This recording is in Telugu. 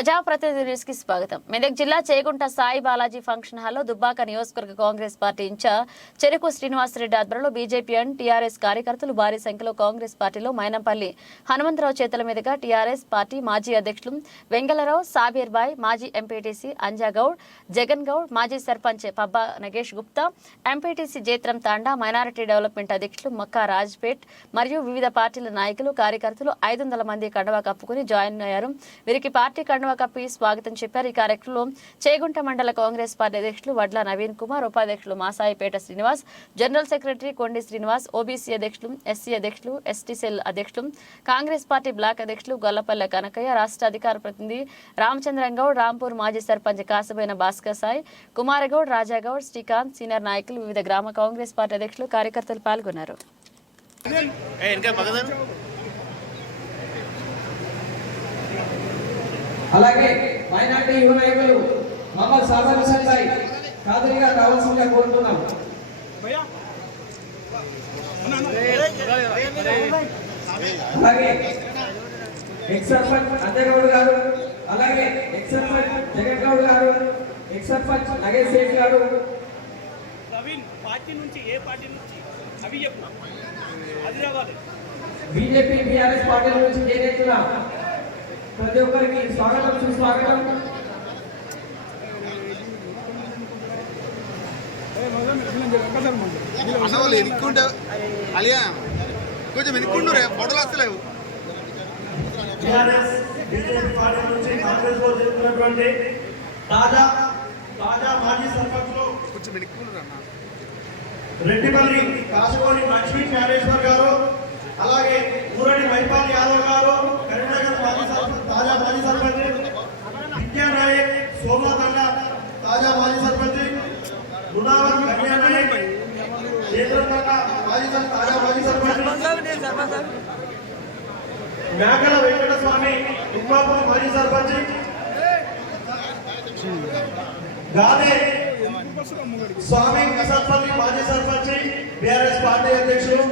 ప్రజాప్రతినిధులకి స్వాగతం. మెదక్ జిల్లా చేగుంట సాయి బాలాజీ ఫంక్షన్ హాల్లో దుబ్బాక నియోజకవర్గ కాంగ్రెస్ పార్టీ ఇన్ఛార్జ్ చెరుకు శ్రీనివాసరెడ్డి ఆధ్వర్యంలో బీజేపీ అండ్ టీఆర్ఎస్ కార్యకర్తలు భారీ సంఖ్యలో కాంగ్రెస్ పార్టీలో మైనంపల్లి హనుమంతరావు చేతుల మీదుగా టీఆర్ఎస్ పార్టీ మాజీ అధ్యక్షులు వెంగళరావు, సాబీర్ బాయ్, మాజీ ఎంపీటీసీ అంజాగౌడ్, జగన్ గౌడ్, మాజీ సర్పంచ్ పబ్బా నగేష్ గుప్తా, ఎంపీటీసీ జేత్రం తాండా, మైనారిటీ డెవలప్మెంట్ అధ్యక్షులు మక్కా రాజ్పేట్ మరియు వివిధ పార్టీల నాయకులు, కార్యకర్తలు 500 మంది కండువా కప్పుకుని జాయిన్ అయ్యారు. వీరికి పార్టీ కండువా కప్పి స్వాగతం చెప్పారు. ఈ కార్యక్రమంలో చేగుంట మండల కాంగ్రెస్ పార్టీ అధ్యక్షులు వడ్ల నవీన్ కుమార్, ఉపాధ్యక్షులు మాసాయిపేట శ్రీనివాస్, జనరల్ సెక్రటరీ కొండి శ్రీనివాస్, ఓబీసీ అధ్యక్షులు, ఎస్సీ అధ్యక్షులు, ఎస్టీ సెల్ అధ్యక్షులు, కాంగ్రెస్ పార్టీ బ్లాక్ అధ్యక్షులు గొల్లపల్లె కనకయ్య, రాష్ట్ర అధికార ప్రతినిధి రామచంద్రంగౌడ్, రాంపూర్ మాజీ సర్పంచ్ కాసబోయిన భాస్కర్ సాయి, కుమారగౌడ్, రాజాగౌడ్, శ్రీకాంత్, సీనియర్ నాయకులు, వివిధ గ్రామ కాంగ్రెస్ పార్టీ అధ్యక్షులు, కార్యకర్తలు పాల్గొన్నారు. అలాగే మైనార్టీ యువ నాయకులు మహమ్మద్ సాబర్ హుసేన్ భాయ్ కాదరిగా రావాల్సిందిగా కోరుతున్నాం. అలాగే ఎక్స్ సర్పంచ్ అంజగౌడ్ గారు, అలాగే ఎక్స్ సర్పంచ్ జగన్ గౌడ్ గారు, ఎక్స్ సర్పంచ్ నగేష్ సేఠ్ గారు. బీజేపీ టీఆర్ఎస్ పార్టీల నుంచి చేరేతున్న ప్రతి ఒక్కరికి స్వాగతం, సుస్వాగతం. కొంచెం ఎన్నుకుంటూ రే ఫోటోలు వస్తలేవు. తాజా మాజీ సర్పంచ్లు కొంచెం ఎన్నుకుంటారు అన్న రెడ్డిపల్లి కాసుకోని లక్ష్మీ జ్ఞానేశ్వర్ గారు, అలాగే ఊరడి మైపాల్ యాదవ్ గారు, కరీంనగర్ తాజా మాజీ సర్పంచ్ విద్యానాయక్, సోమతండ తాజా మాజీ సర్పంచ్ గుణావత్ కళ్యాణ్ నాయక్, చేతులంట తాజా మాజీ సర్పంచ్ మేకల వెంకట స్వామి తుమ్మాపూర్ మాజీ సర్పంచ్, గాదే స్వామి కసత్పల్లి మాజీ సర్పంచ్, బీఆర్ఎస్ పార్టీ అధ్యక్షులు,